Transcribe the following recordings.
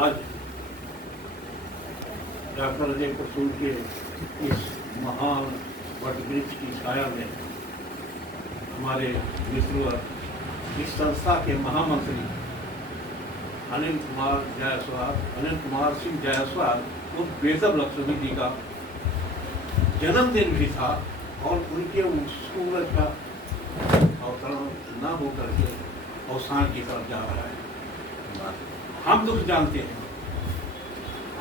आज डॉक्टर अजय प्रसून के इस महान वटवृक्ष की छाया में हमारे मित्र इस संस्था के महामंत्री अनिल कुमार सिंह जायसवाल उस बेदब लक्ष्मी जी का जन्मदिन भी था और उनके सूरज का अवतरण न होकर के अवसान की तरफ जा रहा है। हम दुख जानते हैं।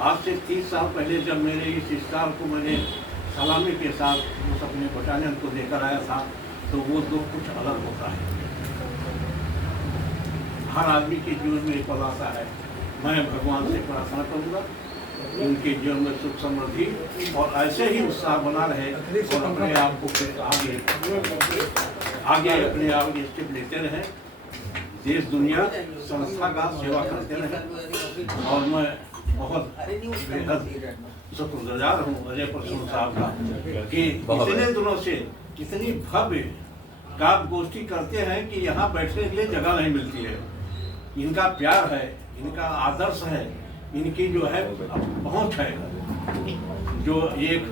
आज से 30 साल पहले जब मेरे इस स्टार को मैंने सलामी के साथ उस अपने बटालियन को लेकर आया था तो वो दुख कुछ अलग होता है। हर आदमी के जीवन में एक पल आता है। मैं भगवान से प्रार्थना करूंगा उनके जीवन में सुख समृद्धि और ऐसे ही उत्साह बना रहे और अपने आप को फिर आगे अपने आप की स्टेप लेते रहे, देश दुनिया संस्था का सेवा करते रहे। और मैं बहुत बेहद शुक्रगुजार हूँ अजय प्रसून साहब का कि इतने दिनों से इतनी भव्य काव्य गोष्ठी करते हैं कि यहाँ बैठने के लिए जगह नहीं मिलती है। इनका प्यार है, इनका आदर्श है, इनकी जो है पहुँच है, जो एक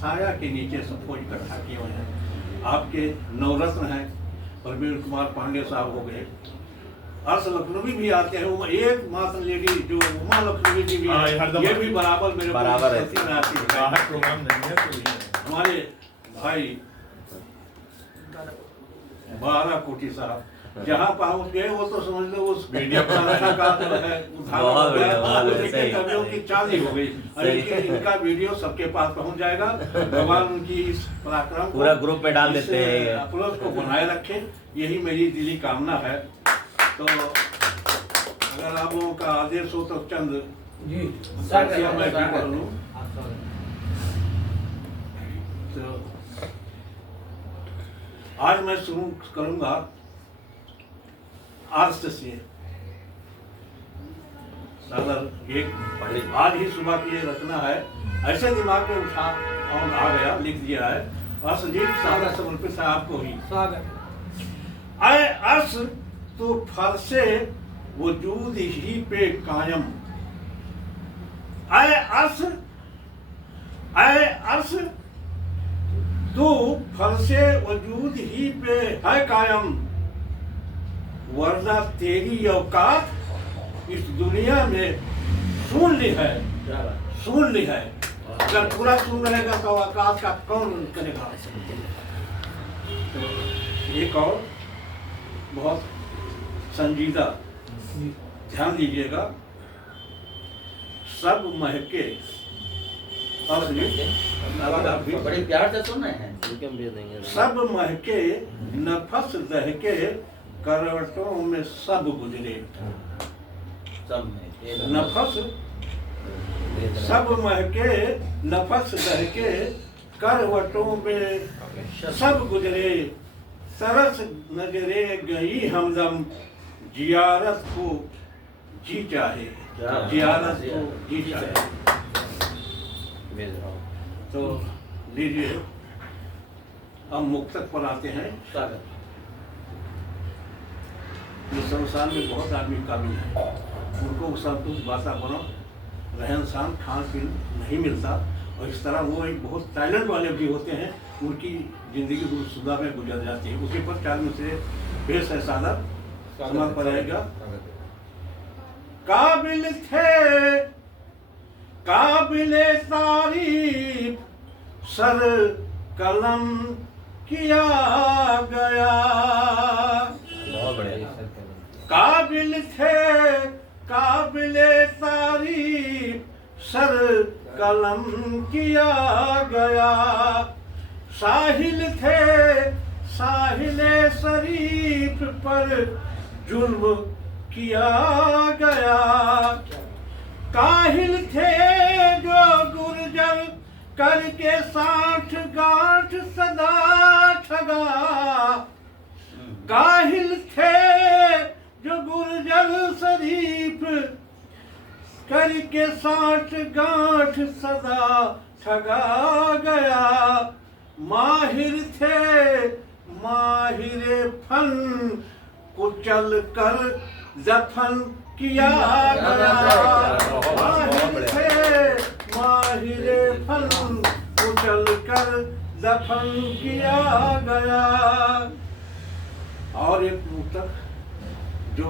साया के नीचे सबको इकट्ठा किए हुए हैं। आपके नवरत्न हैं, परवीन कुमार पांडे साहब हो गए, अर्श लखनवी भी आते हैं, वो एक मात्र लेडी जो उमा लखनवी जी भी है, ये भी बराबर मेरे बराबर प्रोग्राम नहीं है। हमारे भाई 12 कोटी साहब जहाँ पहुँच गए वो तो समझ लो उस मीडिया का जो है की चांदी हो गई। इनका वीडियो सबके पास पहुँच जाएगा। भगवान उनकी इस पराक्रम पूरा ग्रुप पे डाल देते हैं, अपलोड को बनाए रखें, यही मेरी दिली कामना है। तो अगर आप लोगों का आदेश हो तो चंद मैं भी कर लूँ। तो आज मैं शुरू करूंगा अर्श से। अगर एक आज ही सुबह की ये रचना है, ऐसे दिमाग में उठा और आ गया, लिख दिया है। अर्श जी सादा समर्पित है आपको ही। आए अर्श तो फरसे वजूद ही पे कायम, आए अर्श तू फरसे वजूद ही पे है कायम, वरना तेरी औकात इस दुनिया में शून्य है, शून्य है। अगर पूरा शून्य रहेगा तो औकात का कौन करेगा। तो एक और बहुत संजीदा ध्यान दीजिएगा। सब महके बड़े प्यार से सुन रहे हैं। सब महके नफस दहके करवटों में सब गुजरे, नफस सब महके नफस दहके करवटों में सब गुजरे, सरस नजरे गई हमदम जियारत को जी चाहे, जियारत को जी चाहे। तो लीजिए हम मुक्तक पर आते हैं। इस संसार में बहुत आदमी काबिल है, उनको संतुष्ट वातावरण रहन सहन खान पीन नहीं मिलता और इस तरह वो एक बहुत टैलेंट वाले भी होते हैं, उनकी जिंदगी गुमशुदा में गुजर जाती है। उसी पर 4 में से पेश है सादा समाज पर आएगा। काबिल थे काबिले तारीफ सर कलम किया गया, काबिल थे काबिले तारीफ सर कलम किया गया, साहिल थे साहिले शरीफ पर जुल्म किया गया, काहिल थे जो गुर्जर करके 60 गांठ सदा ठगा, काहिल थे जो गुर्जर शरीफ करके 60 गांठ सदा ठगा गया, माहिर थे माहिर फन कुचल कर दफन किया गया, दफन किया गया। और एक मूर्तक जो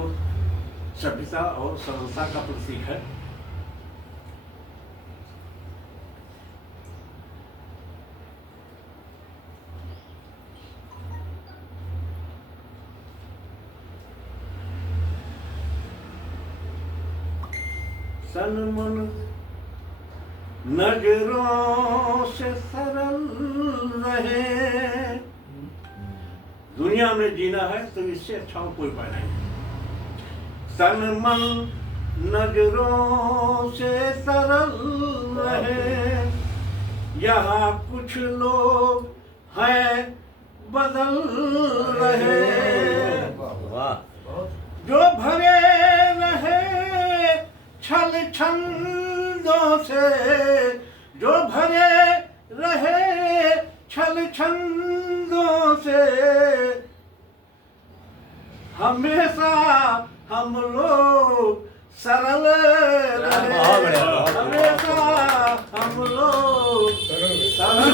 सभ्यता और सरलता का प्रतीक है। तन मन नजरों से सरल रहे। दुनिया में जीना है तो इससे अच्छा कोई उपाय नहीं। तन मन नजरों से सरल रहे। यहाँ कुछ लोग हैं बदल रहे। जो भरे रहे छल छंदों से, जो भरे रहे छल छंदों से, हमेशा हम लोग सरल रहे। हमेशा हम लोग सरल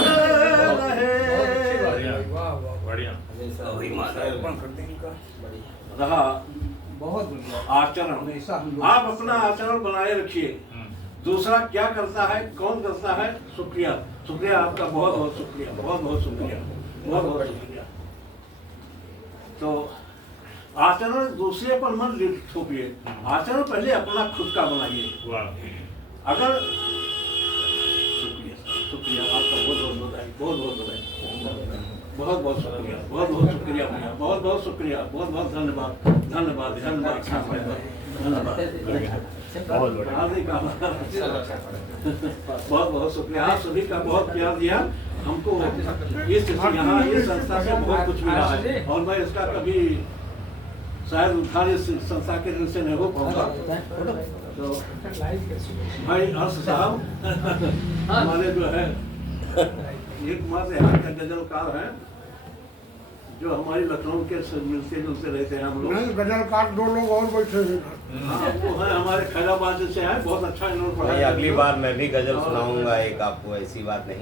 रहे। रहा बहुत बढ़िया आचरण। आप अपना आचरण बनाए रखिए। दूसरा क्या करता है, कौन करता है? शुक्रिया। शुक्रिया आपका, बहुत बहुत शुक्रिया, बहुत बहुत शुक्रिया, बहुत बहुत शुक्रिया। तो आचरण दूसरे पर मन थोपिए। आचरण पहले अपना खुद का बनाइए। अगर शुक्रिया, शुक्रिया आपका, बहुत बहुत बधाई, बहुत बहुत बधाई, बहुत बहुत शुक्रिया, बहुत बहुत शुक्रिया भैया, बहुत बहुत शुक्रिया, बहुत बहुत धन्यवाद, धन्यवाद, धन्यवाद, धन्यवाद। बहुत बहुत शुक्रिया। आप सभी का बहुत प्यार दिया हमको। इस यहाँ इस संस्था से बहुत कुछ मिला है और मैं इसका कभी शायद उद्धार इस संस्था के दिन से नहीं हो पाऊंगा। तो भाई अर्श साहब हमारे जो है एक मात्र यहाँ के गजलकार हैं जो हमारी लखनऊ के मिलते जुलते रहते हैं हम लोग। नहीं, गजलकार दो लोग और बैठे हैं। हाँ, वो है हमारे खैराबाद से हैं, बहुत अच्छा इन्होंने पढ़ाया। अगली बार मैं भी गजल सुनाऊंगा एक आपको, ऐसी बात नहीं।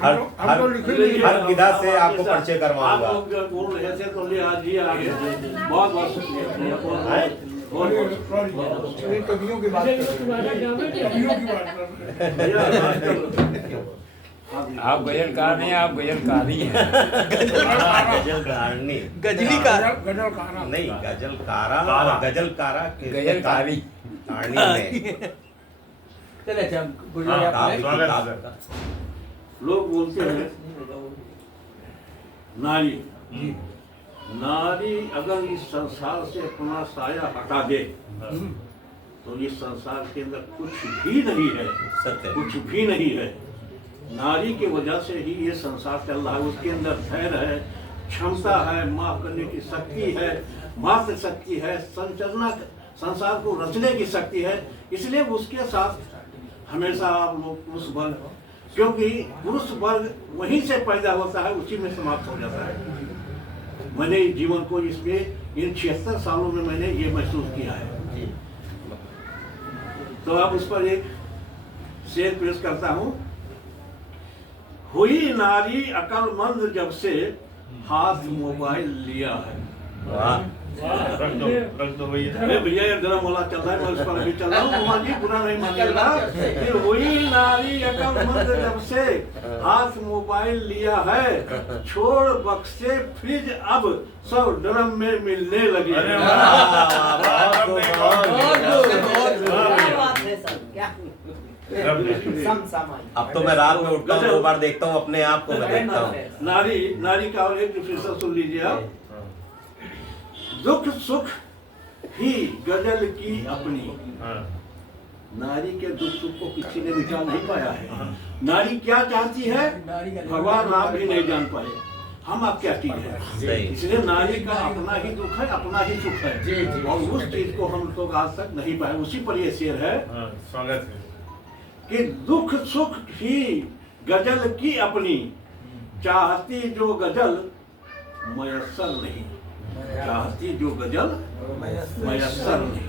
हर विधा से आपको परिचय करवाऊंगा। आप लोग बोल रहे थे तो ले आज ही आगे। बहुत बहुत शुक्रिया। कवियों की बात आप गजलकार नहीं, आप गजलकारी हैं। गजलकार नहीं, गजलीकार नहीं, गजलकारा और गजलकारा गजलकारी लोग बोलते हैं नारी, नारी अगर इस संसार से अपना साया हटा दे तो इस संसार के अंदर कुछ भी नहीं है। सत्य, कुछ भी नहीं है। नारी की वजह से ही ये संसार चल रहा है। उसके अंदर धैर्य है, क्षमता है, माफ करने की शक्ति है, मात्र शक्ति है, संचलना, संसार को रचने की शक्ति है। इसलिए उसके साथ हमेशा आप लोग पुरुष वर्ग, क्योंकि पुरुष वर्ग वहीं से पैदा होता है, उसी में समाप्त हो जाता है। मैंने जीवन को इसमें इन 76 सालों में मैंने ये महसूस किया है। तो अब उस पर एक शेर पेश करता हूँ। हुई नारी अकलमंद जब से हाथ मोबाइल लिया है। रख दो भैया। भैया ये गरम वाला चल रहा है, मैं उस पर अभी चल रहा हूँ। कुमार जी बुरा नहीं मानिएगा। कि हुई नारी अकलमंद जब से हाथ मोबाइल लिया है, छोड़ बक्से फ्रिज अब सब ड्रम में मिलने लगी। अब तो मैं रात में उठता हूँ 2 बार देखता हूँ अपने आप को, मैं देखता हूँ। नारी का और एक डिफिनेशन सुन लीजिए आप। दुख सुख ही गजल की अपनी। नारी के दुख सुख को किसी ने मिटा नहीं पाया है। नारी क्या चाहती है भगवान राम भी नहीं जान पाए। हम आप क्या चीज है, इसलिए नारी का अपना ही दुख है, अपना ही सुख है, और उस चीज को हम लोग आज तक नहीं पाए। उसी पर ये शेर है, स्वागत है कि दुख सुख ही गजल की अपनी, चाहती जो गजल मयस्सर नहीं, चाहती जो गजल मयस्सर नहीं।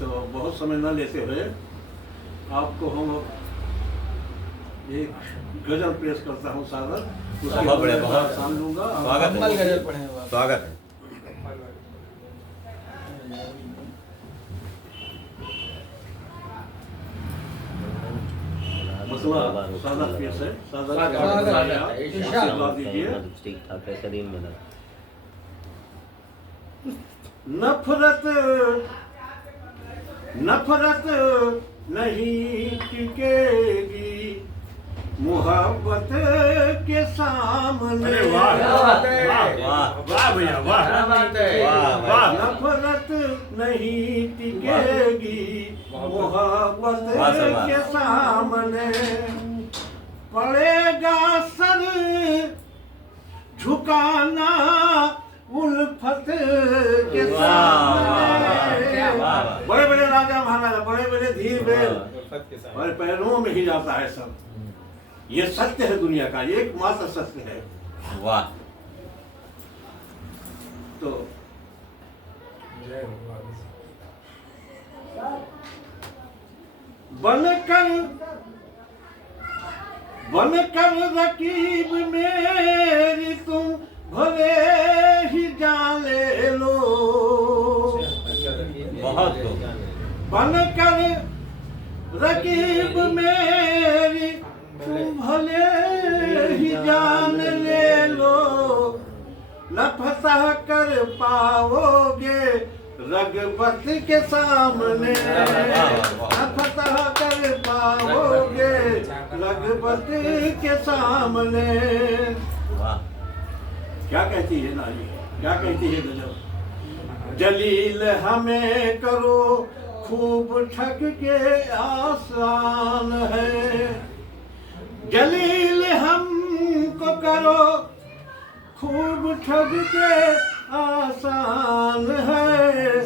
तो बहुत समय न लेते हुए आपको हम एक गजल पेश करता हूँ सादर, उसके बहुत बढ़िया, बाद बहुत शाम लूंगा। स्वागत है। कमल गजल पढ़े हो आप। स्वागत है। मसला सादा पेश है, सादा आशीर्वाद दीजिए। ठीक ठाक है, करीम में नफरत नफरत नहीं टिकेगी मोहब्बत के सामने। अरे वाह वाह वाह भैया वाह क्या बात है? वाह वाह। नफरत नहीं टिकेगी मोहब्बत वाह सलमान। के सामने। पड़ेगा सर झुकाना उल्फत के वाह, सामने। वाह। बड़े बड़े राजा महाराजा, बड़े बड़े धीर बेल और पैरों में ही जाता है सब। ये सत्य है दुनिया का, ये एकमात्र सत्य है। वाह। तो बनकर रकीब मेरी तुम भले ही जान ले लो। बहुत खूब। बनकर रकीब मेरी तुम भले ही जान ले लो। न फतह कर पाओगे रगबत के सामने। न फतह कर पाओगे रगबत के सामने। वाह। क्या कहती है नारी, क्या कहती है गजल? जलील हमें करो खूब ठग के आसान है। जलील हमको करो खूब ठग के आसान है।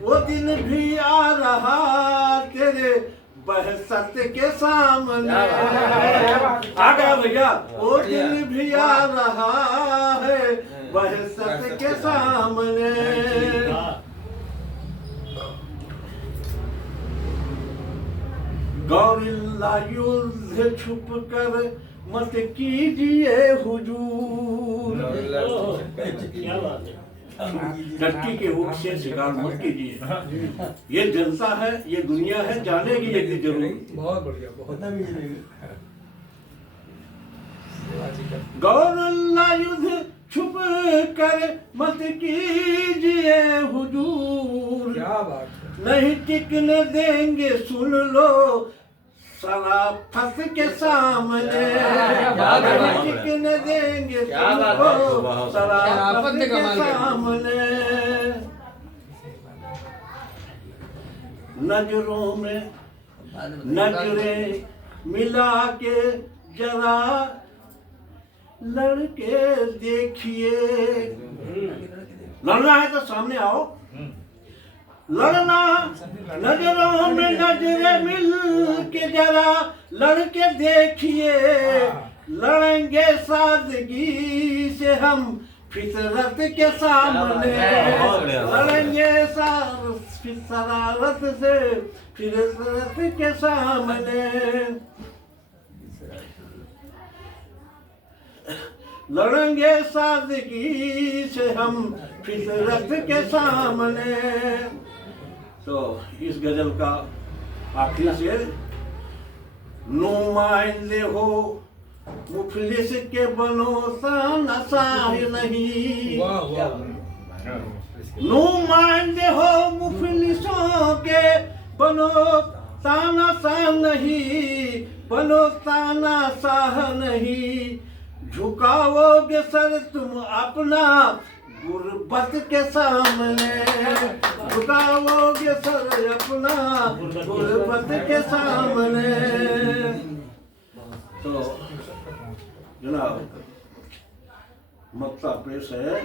वो दिन भी आ रहा तेरे बहसत के सामने। आ गया भैया, वो दिन भी आ रहा है बहसत के सामने। गौरिल्ला युद्ध छुप कर मत कीजिए हुजूर। क्या बात है। टट्टी के हुक से शिकार मत कीजिए। ये जनता है, ये दुनिया है, जानेगी एक दिन जरूर। बहुत बढ़िया, बहुत गौरल्ला युद्ध छुप कर मत कीजिए हुजूर। क्या बात है। नहीं टिकने देंगे सुन लो शराफत के सामने। नहीं टिकने देंगे क्या बात तुमको है। शराफत ने के कमाल कर दी। सामने। नजरों में नजरें मिला के जरा लड़के देखिए। लड़ना है तो सामने आओ, लड़ना नजरों में नजरें मिल के जरा लड़के देखिए। लड़ेंगे सादगी से हम फितरत के सामने। लड़ेंगे शरारत से फितरत के सामने। लड़ेंगे सादगी से हम फितरत के सामने। तो इस गजल का आखिरी शेर, नुमाइंदे हो मुफलिस के बनो तानाशाह नहीं। वाह वाह। नुमाइंदे हो मुफलिसों के बनो तानाशाह नहीं। बनो तानाशाह नहीं। झुकाओगे सर तुम अपना गुर्बत के सामने। झुकाओगे सर अपना गुर्बत के सामने। तो जनाब मक्ता पेश है।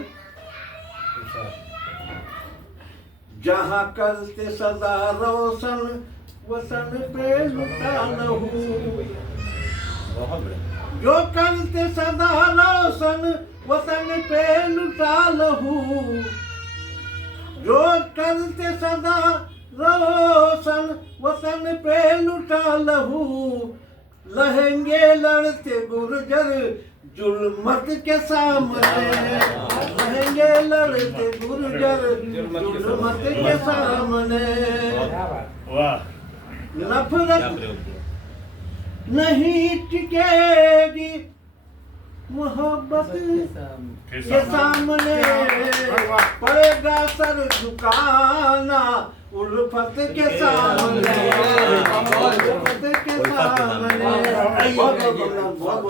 जहाँ करते सदा रोशन वसन पे लुटा लहू। बहुत बढ़िया। जो करते सदा रोशन वतन पे लुटा लहू। जो करते सदा रोशन वतन पे लुटा लहू। लहेंगे लड़ते गुर्जर जुल्मत के सामने, लहेंगे लड़ते गुर्जर जुल्मत के सामने। नफरत नहीं टिकेगी मोहब्बत के सामने, पड़ेगा सर झुकाना उल्फत के सामने, उल्फत के सामने। बहुत बहुत